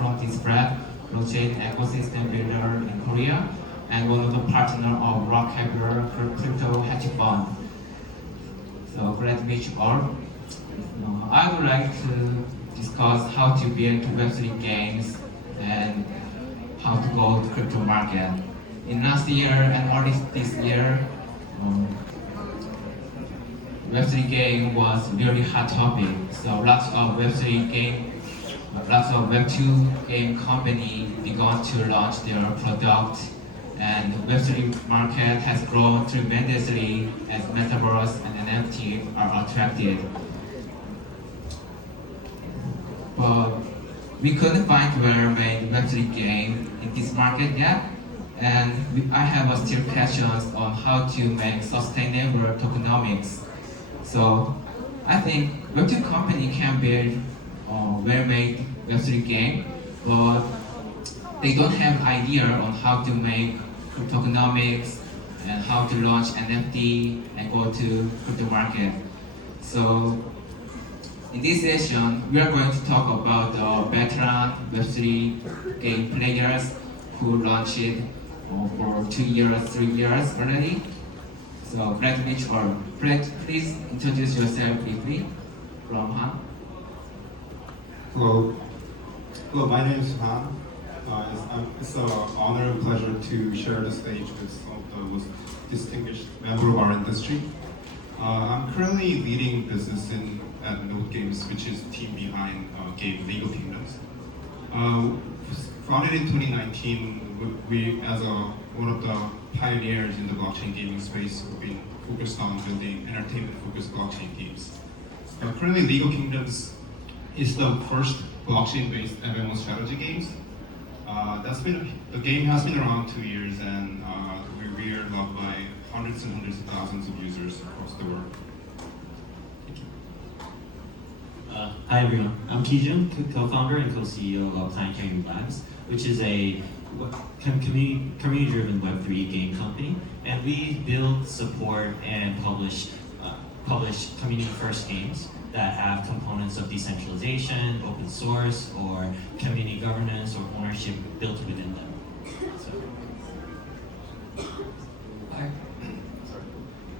from DeSpread, blockchain ecosystem builder in Korea, and one of the partner of Rockhaber crypto hedge fund. So glad to meet you all. I would like to discuss how to build Web3 games and how to go to crypto market. In last year and early this year, Web3 game was really hot topic. So lots of Web2 game company began to launch their product, and Web3 market has grown tremendously as metaverse and NFT are attracted. But we couldn't find well-made Web3 game in this market yet, and I have still questions on how to make sustainable tokenomics. So I think Web2 company can build a well-made Web3 game, but they don't have idea on how to make tokenomics and how to launch NFT and go to crypto market. So in this session, we are going to talk about the veteran Web3 game players who launched it for 2 years, 3 years already. So glad to meet you all. Please introduce yourself briefly. From Han. Hello. Hello, my name is Han. It's an honor and pleasure to share the stage with some of the most distinguished members of our industry. I'm currently leading business at Node Games, which is the team behind game League of Kingdoms. Founded in 2019, we as one of the pioneers in the blockchain gaming space, we've been focused on building entertainment-focused blockchain games. Currently, League of Kingdoms is the first blockchain-based MMO strategy games. The game has been around 2 years, and we are loved by hundreds and hundreds of thousands of users across the world. Thank you. Hi everyone, I'm Kijun, co-founder and co-CEO of Planetarium, which is a community-driven Web3 game company, and we build, support, and publish community-first games that have components of decentralization, open source, or community governance or ownership built within them. Hi,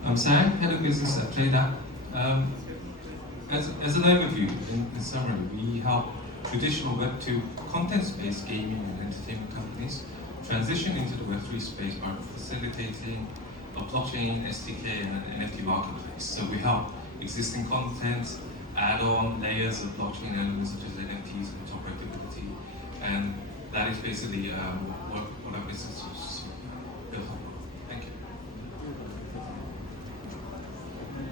I'm Sam, Head of Business at PlayDapp. As an overview, in summary, we help traditional Web2 content-based gaming and entertainment companies transition into the Web3 space by facilitating a blockchain, SDK, and an NFT marketplace. So we help existing content add on layers of blockchain elements such as NFTs and interoperability, and that is basically what our business is built on. Thank you.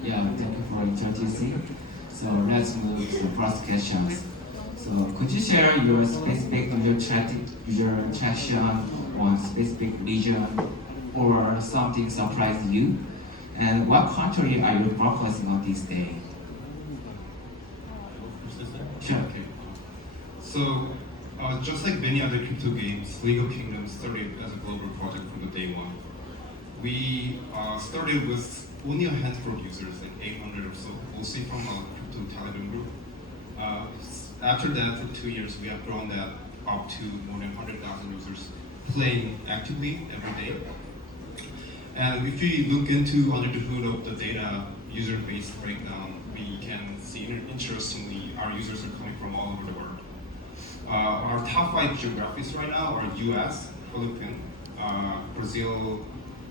Yeah, thank you for introducing. So let's move to the first questions. So could you share your specific user traction on specific region or something surprised you? And what country are you focusing on this day? Sure. Okay. So, just like many other crypto games, League of Kingdoms started as a global project from the day one. We started with only a handful of users, like 800 or so, mostly from a crypto Telegram group. After that, for 2 years, we have grown that up to more than 100,000 users playing actively every day. And if we look into under the hood of the data user base breakdown, we can see interestingly our users are coming from all over the world. Our top 5 geographies right now are US, Philippines, Brazil,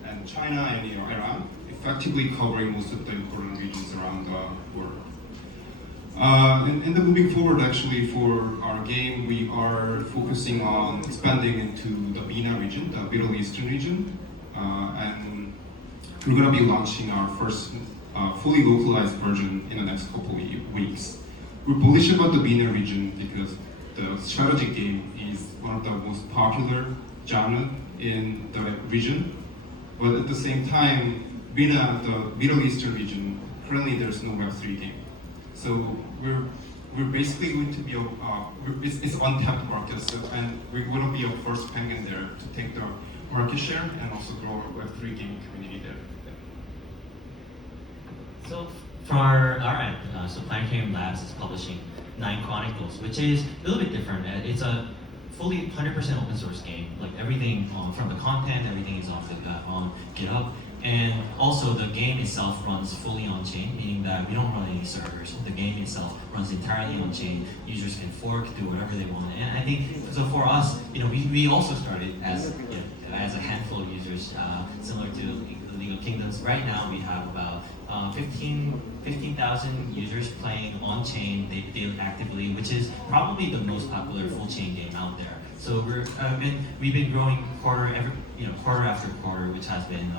and China and Iran, effectively covering most of the important regions around the world. And then moving forward, actually, for our game, we are focusing on expanding into the MENA region, the Middle Eastern region, and we're going to be launching our first fully localized version in the next couple of weeks. We're bullish about the MENA region because the strategy game is one of the most popular genre in the region, but at the same time, MENA, the Middle Eastern region, currently there's no Web3 game. So we're basically going to be it's untapped market, so, and we're going to be a first penguin there to take the market share and also grow our Web3 gaming community there. So for our end, so Planetarium Labs is publishing 9 Chronicles, which is a little bit different. It's a fully 100% open source game. Like everything from the content, everything is on GitHub. And also the game itself runs fully on chain, meaning that we don't run any servers. The game itself runs entirely on chain. Users can fork, do whatever they want. And I think, so for us, we also started as a handful of users, similar to League of Kingdoms. Right now we have about 15,000 users playing on chain daily actively, which is probably the most popular full chain game out there. So we've been growing quarter after quarter, which has been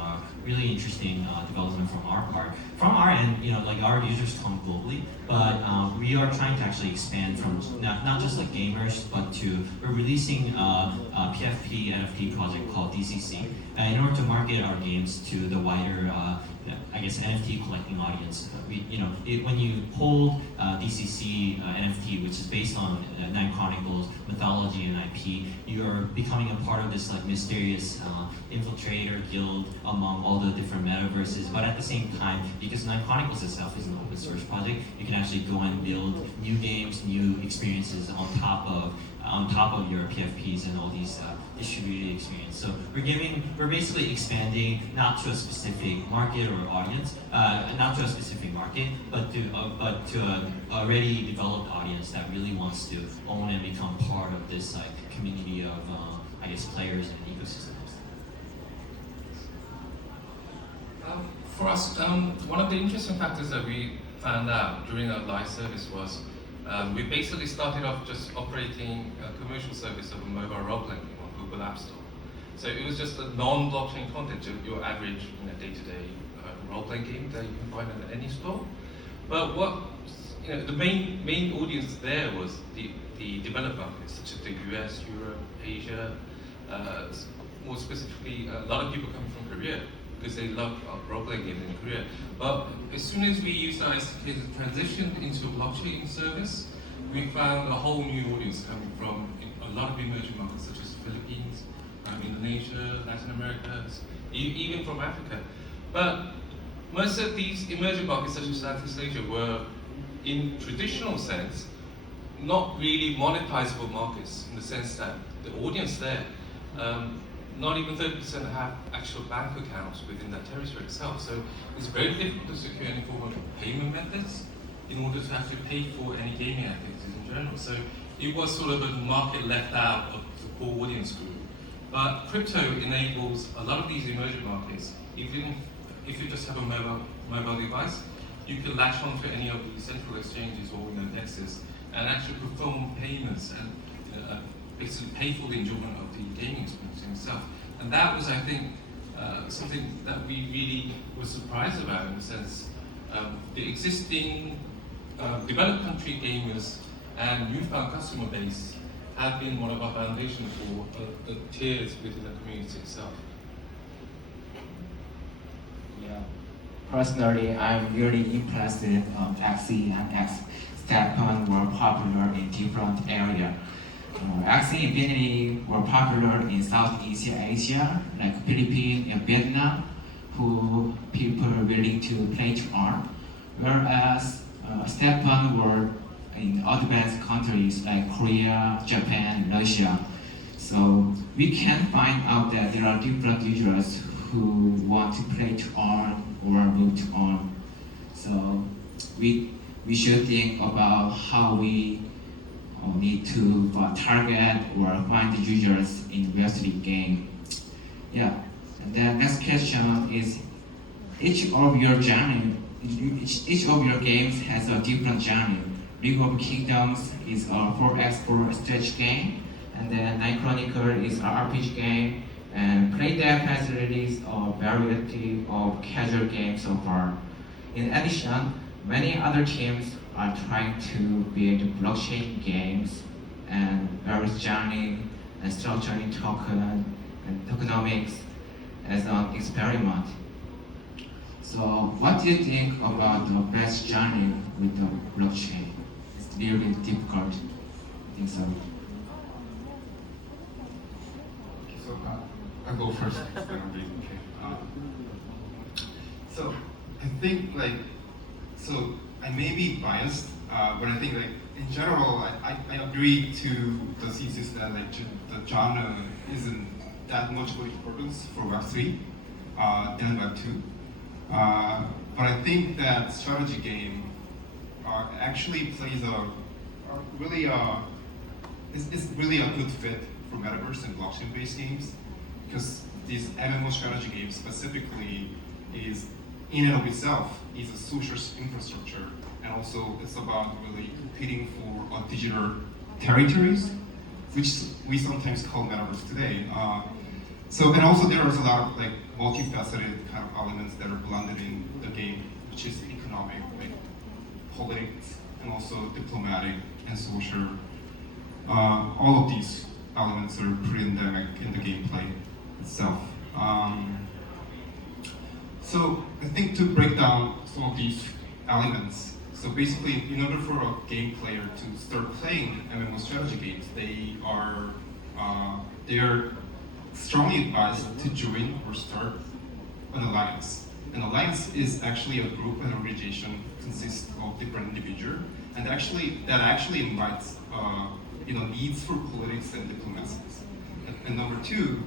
really interesting development from our part. From our end, like our users come globally, but we are trying to actually expand from not just like gamers, but we're releasing a PFP NFT project called DCC in order to market our games to the wider NFT collecting audience. When you hold DCC NFT, which is based on Nine Chronicles mythology and IP, you are becoming a part of this like mysterious infiltrator guild among all the different metaverses. But at the same time, because Nine Chronicles itself is an open source project, you can actually go and build new games, new experiences on top of your PFPs and all these distributed experience. So we're basically expanding not to a specific market or audience, not to a specific market, but to an already developed audience that really wants to own and become part of this community of players and ecosystems. For us, one of the interesting factors that we found out during our live service was we basically started off just operating a commercial service of a mobile role-playing game on Google App Store. So it was just a non-blockchain content, your average day-to-day role-playing game that you can find at any store. But the main audience there was the developed markets, such as the US, Europe, Asia. More specifically, a lot of people come from Korea because they love role-playing games in Korea. But as soon as we used our SDK to transition into a blockchain service, we found a whole new audience coming from a lot of emerging markets such as the Philippines, Indonesia, Latin America, even from Africa. But most of these emerging markets such as Southeast Asia were, in traditional sense, not really monetizable markets in the sense that the audience there, not even 30% have actual bank accounts within that territory itself. So it's very difficult to secure any form of payment methods in order to actually pay for any gaming activities in general. So it was sort of a market left out of the core audience group. But crypto enables a lot of these emerging markets, even if you just have a mobile device, you can latch onto any of the central exchanges or nexus and actually perform payments and basically pay for the enjoyment of the gaming experience in itself. And that was, I think, something that we really were surprised about in the sense the existing developed country gamers and newfound customer base have been one of our foundations for the tiers within the community itself. Yeah. Personally, I'm really impressed that Axie and X-Stepan were popular in different areas. Axie Infinity were popular in Southeast Asia, like Philippines and Vietnam, who people are willing to play to earn, whereas Stepan were in advanced countries like Korea, Japan, Russia. So we can find out that there are different users who want to play to earn or move to earn. So we should think about how we need to target or find the users in Web3 game. Yeah. And the next question is, each of your games has a different genre. League of Kingdoms is a 4x4 stretch game, and then Nine Chronicles is an RPG game, and PlayDapp has released a variety of casual games so far. In addition, many other teams are trying to build blockchain games and various genres and structuring token and tokenomics as an experiment. So what do you think about the best genre with the blockchain? It's really difficult. I think so. So I'll go first. Okay. So I think so I may be biased, but I think in general, I agree to the thesis that like the genre isn't that much of importance for Web3 than Web2. But I think that strategy game actually plays is really a good fit for metaverse and blockchain-based games, because these MMO strategy games specifically is in and of itself is a social infrastructure, and also it's about really competing for digital territories, which we sometimes call metaverse today. And also there is a lot of like multifaceted kind of elements that are blended in the game, which is economic, like politics, and also diplomatic and social. All of these elements are pretty endemic in the gameplay itself. So I think to break down some of these elements, so basically in order for a game player to start playing MMO strategy games, they are strongly advised to join or start an alliance. An alliance is actually a group and organization consists of different individuals, and that actually invites needs for politics and diplomacy. And number two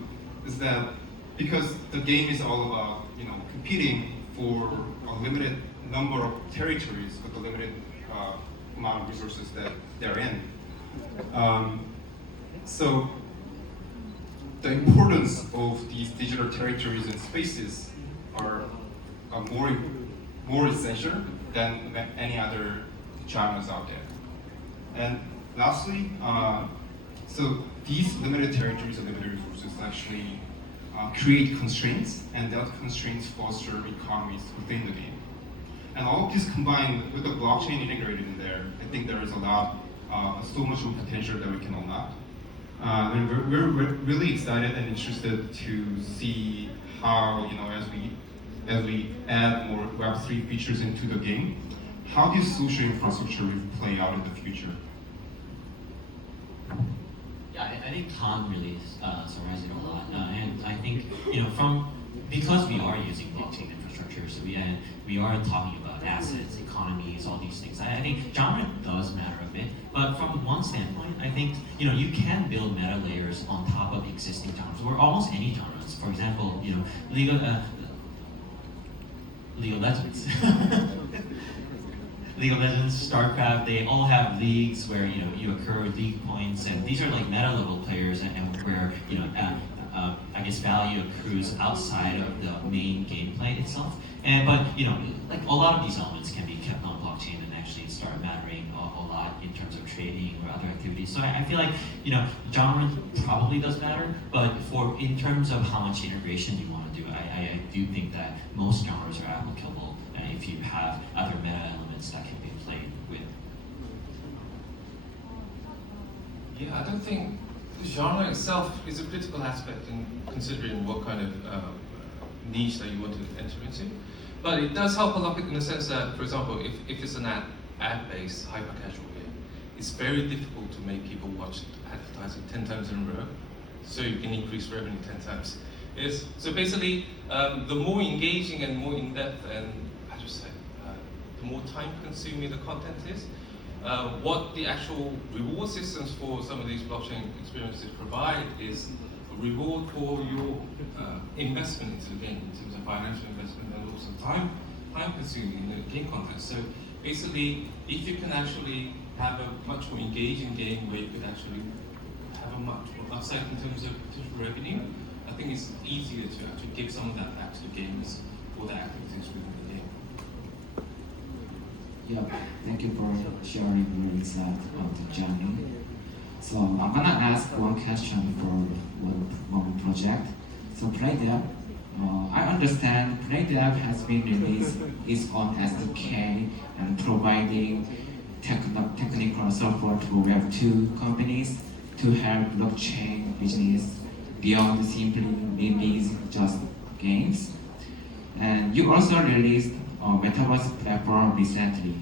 is that because the game is all about competing for a limited number of territories with a limited amount of resources that they're in. So the importance of these digital territories and spaces are more essential than any other genres out there. And lastly, so these limited territories and limited resources actually create constraints, and that constraints foster economies within the game. And all of this combined with the blockchain integrated in there, I think there is so much potential that we can unlock. And we're really excited and interested to see how, as we add more Web3 features into the game, how this social infrastructure will play out in the future. Yeah, I think Tom really summarized it a lot, and I think because we are using blockchain infrastructure, so we are talking about assets, economies, all these things. I think genre does matter a bit, but from one standpoint, I think you can build meta layers on top of existing genres, or almost any genres. For example, League of Legends. League of Legends, StarCraft, they all have leagues where you accrue league points, and these are like meta level players, and where I guess value accrues outside of the main gameplay itself. But like a lot of these elements can be kept on blockchain and actually start mattering a lot in terms of trading or other activities. So I feel like genre probably does matter, but in terms of how much integration you want to do, I do think that most genres are applicable if you have other meta elements that can be played with. Yeah, I don't think genre itself is a critical aspect in considering what kind of niche that you want to enter into. But it does help a lot in the sense that, for example, if it's an ad-based, hyper-casual game, it's very difficult to make people watch advertising 10 times in a row, so you can increase revenue 10 times. So basically, the more engaging and more in-depth and, the more time-consuming the content is, what the actual reward systems for some of these blockchain experiences provide is a reward for your investment into the game, in terms of financial investment and also time-consuming in the game context. So basically, if you can actually have a much more engaging game where you could actually have a much more upside in terms of potential revenue, I think it's easier to actually give some of that back to the gamers for the activities within the game. Yeah, thank you for sharing your insight on the journey. So I'm gonna ask one question for one project. So PlayDapp, I understand PlayDapp has been released its own SDK and providing technical support to Web2 companies to help blockchain business beyond simply releasing just games. And you also released a metaverse platform recently.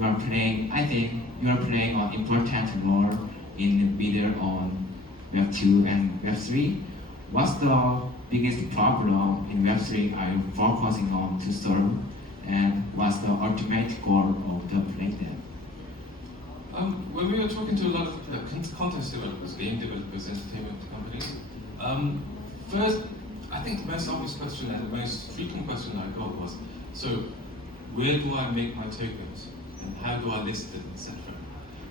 I think you are playing an important role in middle on Web2 and Web3. What's the biggest problem in Web3 are you focusing on to solve, and what's the ultimate goal of the PlayDapp? When we were talking to a lot of content developers, game developers, entertainment companies, first, I think the most obvious question and the most frequent question I got was, so where do I make my tokens? And how do I list them, etc.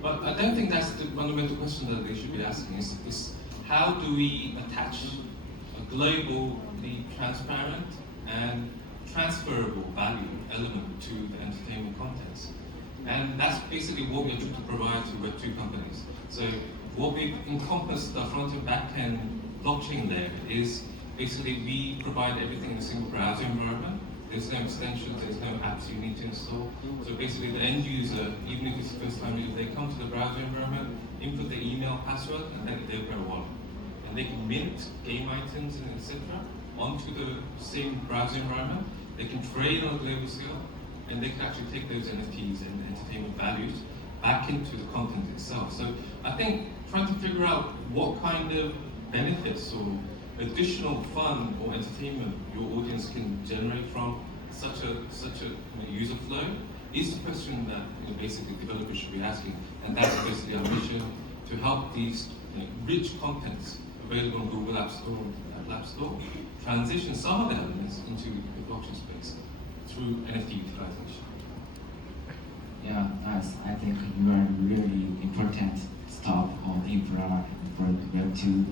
But I don't think that's the fundamental question that they should be asking. Is how do we attach a globally transparent and transferable value element to the entertainment contents? And that's basically what we're trying to provide to Web2 companies. So what we've encompassed the front and back end blockchain layer is basically we provide everything in a single browser environment. There's no extensions, there's no apps you need to install. So basically the end user, even if it's the first time they come to the browser environment, input their email, password, and then they'll go wallet. And they can mint game items and etc. onto the same browser environment. They can trade on a global scale, and they can actually take those NFTs and entertainment values back into the content itself. So I think trying to figure out what kind of benefits or additional fun or entertainment your audience can generate from such a user flow is the question that basically developers should be asking. And that's basically our mission, to help these rich contents available on Google App Store and App Store transition some of the elements into the blockchain space through NFT utilization. Yeah, nice. I think you are really important stuff on infra for Web2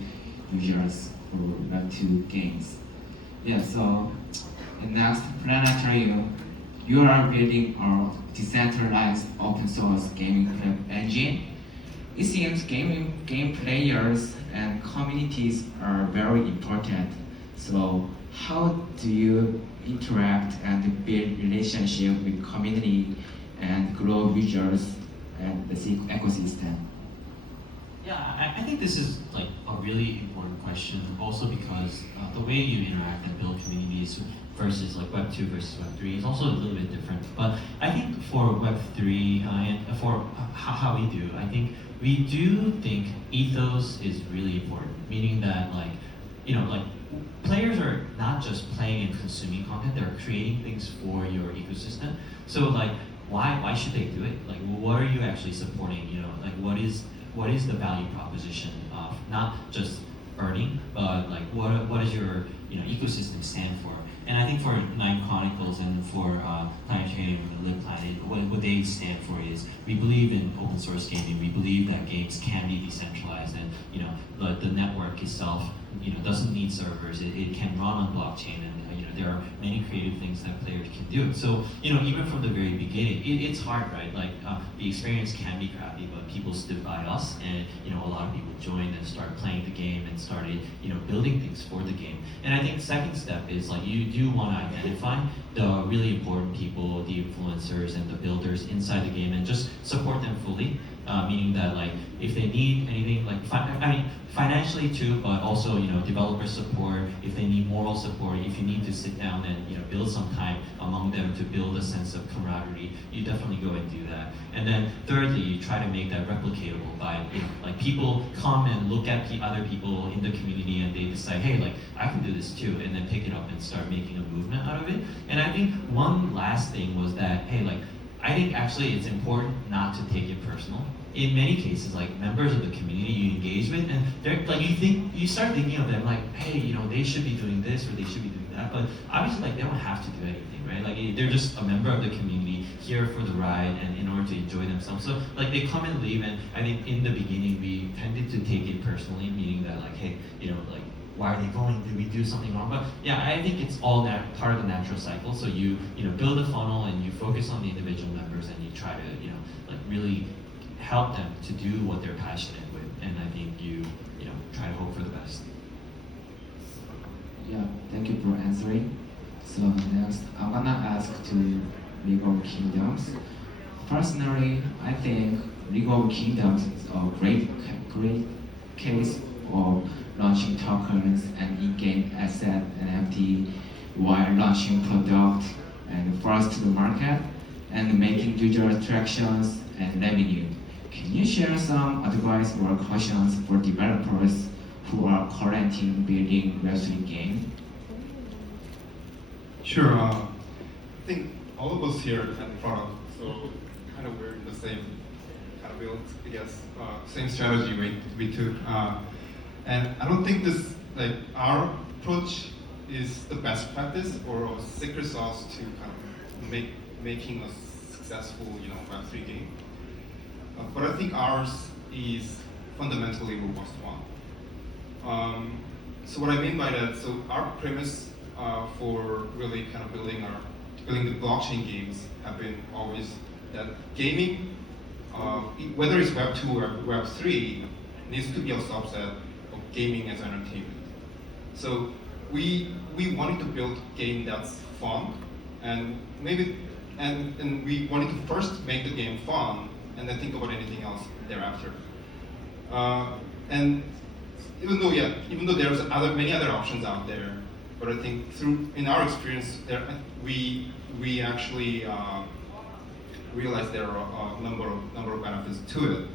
users for Web2 games. Yeah, so in next Planetarium, you are building a decentralized open source gaming engine. It seems game players and communities are very important. So how do you interact and build relationship with community and grow users and the ecosystem? Yeah, I think this is like a really important question. Also because the way you interact and build communities versus like Web 2 versus Web 3 is also a little bit different. But I think for Web 3 and for how we do, I think we do think ethos is really important. Meaning that like players are not just playing and consuming content; they're creating things for your ecosystem. So like, why should they do it? Like, what are you actually supporting? Like what is the value proposition of not just earning, but like what does your ecosystem stand for? And I think for Nine Chronicles and for Planetarium and Live Planet, what they stand for is we believe in open source gaming. We believe that games can be decentralized, and the network itself doesn't need servers. It can run on blockchain, and there are many creative things that players can do. So even from the very beginning, it's hard, right? Like the experience can be crappy, but people stood by us, and a lot of people joined and started playing the game and started building things for the game. And I think the second step is like you do want to identify the really important people, the influencers and the builders inside the game, and just support them fully. Meaning that like if they need anything, like financially too, but also developer support. If they need moral support, if you need to sit down and build some time among them to build a sense of camaraderie, you definitely go and do that. And then thirdly, you try to make that replicatable by like people come and look at the other people in the community and they decide, hey, like I can do this too, and then pick it up and start making a movement out of it. And I think one last thing was that, hey, like I think actually it's important not to take it personal. In many cases, like members of the community you engage with, and they're like you start thinking of them like, hey, they should be doing this or they should be doing that, but obviously like they don't have to do anything, right? Like they're just a member of the community here for the ride and in order to enjoy themselves. So like they come and leave, and I think in the beginning we tended to take it personally, meaning that like, hey, like why are they going? Did we do something wrong? But yeah, I think it's all part of the natural cycle. So you build a funnel and you focus on the individual members and you try to like really help them to do what they're passionate with. And I think you try to hope for the best. Yeah, thank you for answering. So next, I wanna ask to League of Kingdoms. Personally, I think League of Kingdoms is a great case for launching tokens and in-game asset NFT while launching product and first to the market and making user attractions and revenue. Can you share some advice or cautions for developers who are currently building Web3 game? Sure. I think all of us here have product, so kind of we're in the same kind of built, I guess, same strategy we took. And I don't think this, like, our approach is the best practice or a secret sauce to kind of making a successful, Web3 game. But I think ours is fundamentally a robust one. So what I mean by that, so our premise for really kind of building the blockchain games have been always that gaming, whether it's Web 2 or Web 3, needs to be a subset of gaming as entertainment. So we wanted to build a game that's fun, and we wanted to first make the game fun, and then think about anything else thereafter. And even though there's many other options out there, but I think in our experience, we actually realized there are a number of benefits to it.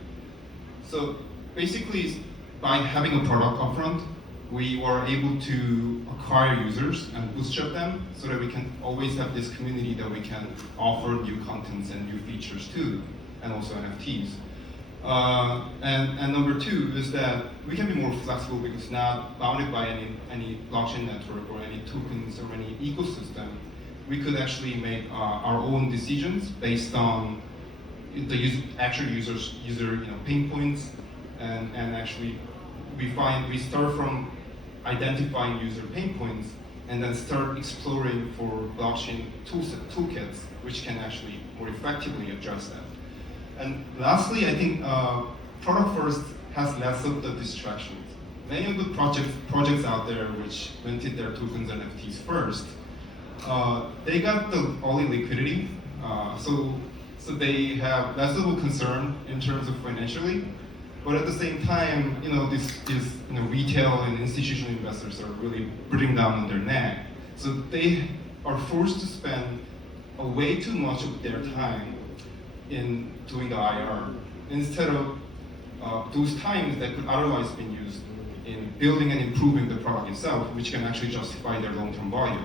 So basically, by having a product upfront, we were able to acquire users and bootstrap them so that we can always have this community that we can offer new contents and new features to, and also NFTs. And number two is that we can be more flexible because not bounded by any blockchain network or any tokens or any ecosystem. We could actually make our own decisions based on the actual user pain points, and actually we start from identifying user pain points and then start exploring for blockchain toolkits which can actually more effectively address that. And lastly, I think product first has less of the distractions. Many of the projects out there which minted their tokens and NFTs first, they got the early liquidity, so they have less of a concern in terms of financially. But at the same time, these retail and institutional investors are really breathing down on their neck. So they are forced to spend way too much of their time in doing the IR instead of those times that could otherwise be used in building and improving the product itself, which can actually justify their long-term value.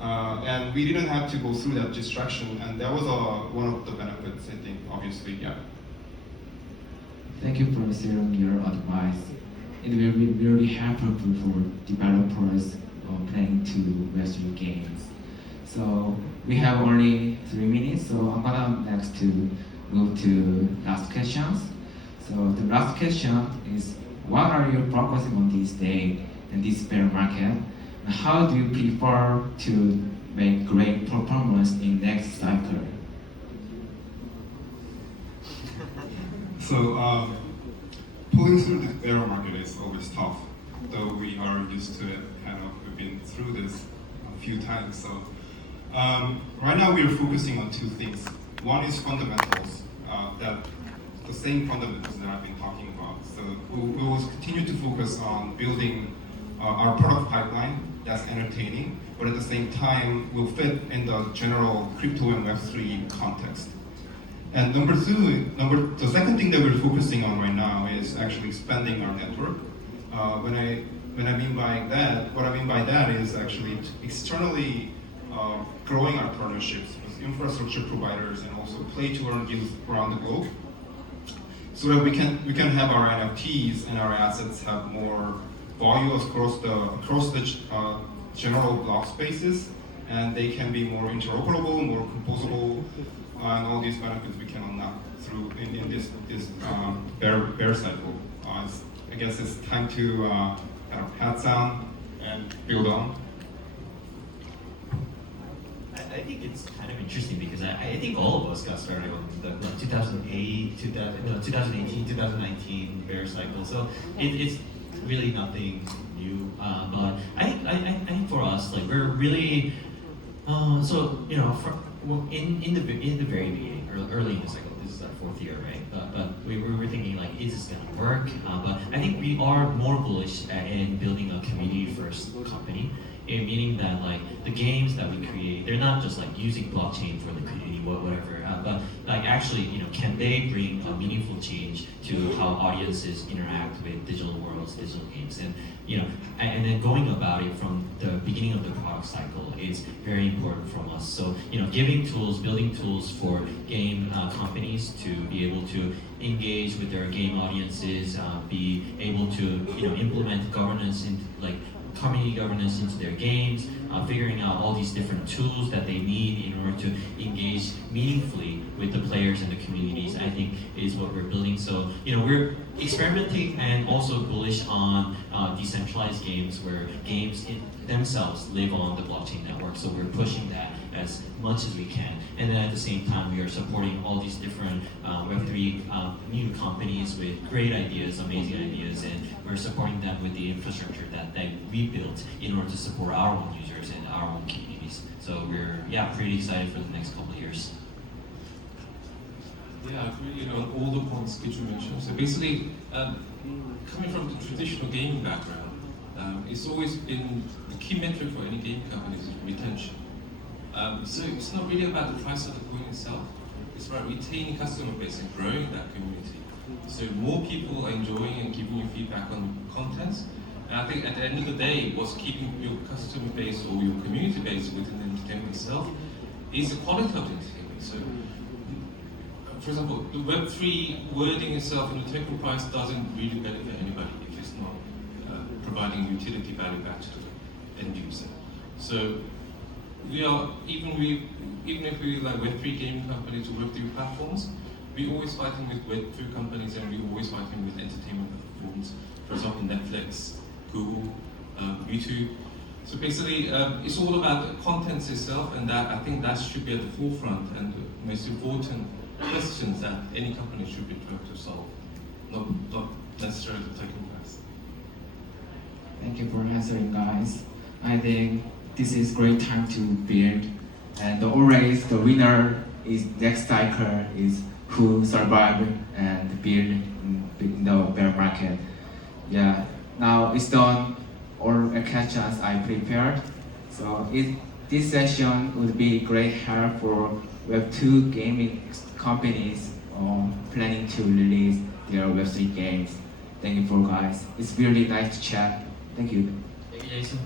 And we didn't have to go through that distraction, and that was one of the benefits, I think, obviously, yeah. Thank you for sharing your advice. It will be very helpful for developers planning to Web3 games. So we have only 3 minutes, so I'm gonna next to move to last questions. So the last question is, what are you focusing on these days in this bear market? And how do you prefer to make great performance in next cycle? So pulling through the bear market is always tough, though we are used to it. We've been through this a few times. So right now we are focusing on two things. One is fundamentals, the same fundamentals that I've been talking about. So we will continue to focus on building our product pipeline that's entertaining, but at the same time will fit in the general crypto and Web3 context. And the second thing that we're focusing on right now is actually expanding our network. What I mean by that is actually externally growing our partnerships with infrastructure providers and also play-to-earn deals around the globe, so that we can have our NFTs and our assets have more value across the general block spaces, and they can be more interoperable, more composable, and all these benefits we can unlock through in this bear cycle. I guess it's time to kind of hats on and build on. I think it's kind of interesting because I think all of us got started on the 2018, 2019 bear cycle. So it's really nothing new. But I think for us, like, we're really in the very beginning, early in the cycle. This is our 4th year, right? But we were thinking, like, is this gonna work? But I think we are more bullish in building a community-first company. Meaning that, like, the games that we create, they're not just like using blockchain for the community, whatever, but like actually, can they bring a meaningful change to how audiences interact with digital worlds, digital games, and and then going about it from the beginning of the product cycle is very important from us. So building tools for game companies companies to be able to engage with their game audiences, be able to implement governance into like community governance into their games, figuring out all these different tools that they need in order to engage meaningfully with the players and the communities, I think is what we're building. So, we're experimenting and also bullish on decentralized games where games in themselves live on the blockchain network. So we're pushing that as much as we can. And then at the same time, we are supporting all these different Web3 new companies with great ideas, amazing ideas, and we're supporting them with the infrastructure that we built in order to support our own users and our own communities. So we're pretty excited for the next couple of years. Yeah, I agree on all the points Kijun mentioned. So basically, coming from the traditional gaming background, it's always been the key metric for any game company is retention. So it's not really about the price of the coin itself. It's about retaining customer base and growing that community. So more people are enjoying and giving you feedback on contents. And I think at the end of the day, what's keeping your customer base or your community base within the entertainment itself is the quality of the entertainment. So, for example, the Web3 wording itself and the token price doesn't really benefit anybody if it's not providing utility value back to the end user. So we are, even if we like Web3 gaming companies or Web3 platforms, we're always fighting with Web2 companies and we're always fighting with entertainment platforms. For example, Netflix, Google, YouTube. So basically, it's all about the content itself, and that I think that should be at the forefront and the most important questions that any company should be trying to solve, not necessarily the token price. Thank you for answering, guys. I think this is great time to build, and always the winner is next cycle is who survive and build in the bear market. Yeah, now it's done all questions I prepared. So this session would be great help for Web2 gaming companies planning to release their Web3 games. Thank you for guys. It's really nice to chat. Thank you. Thank you, Jason.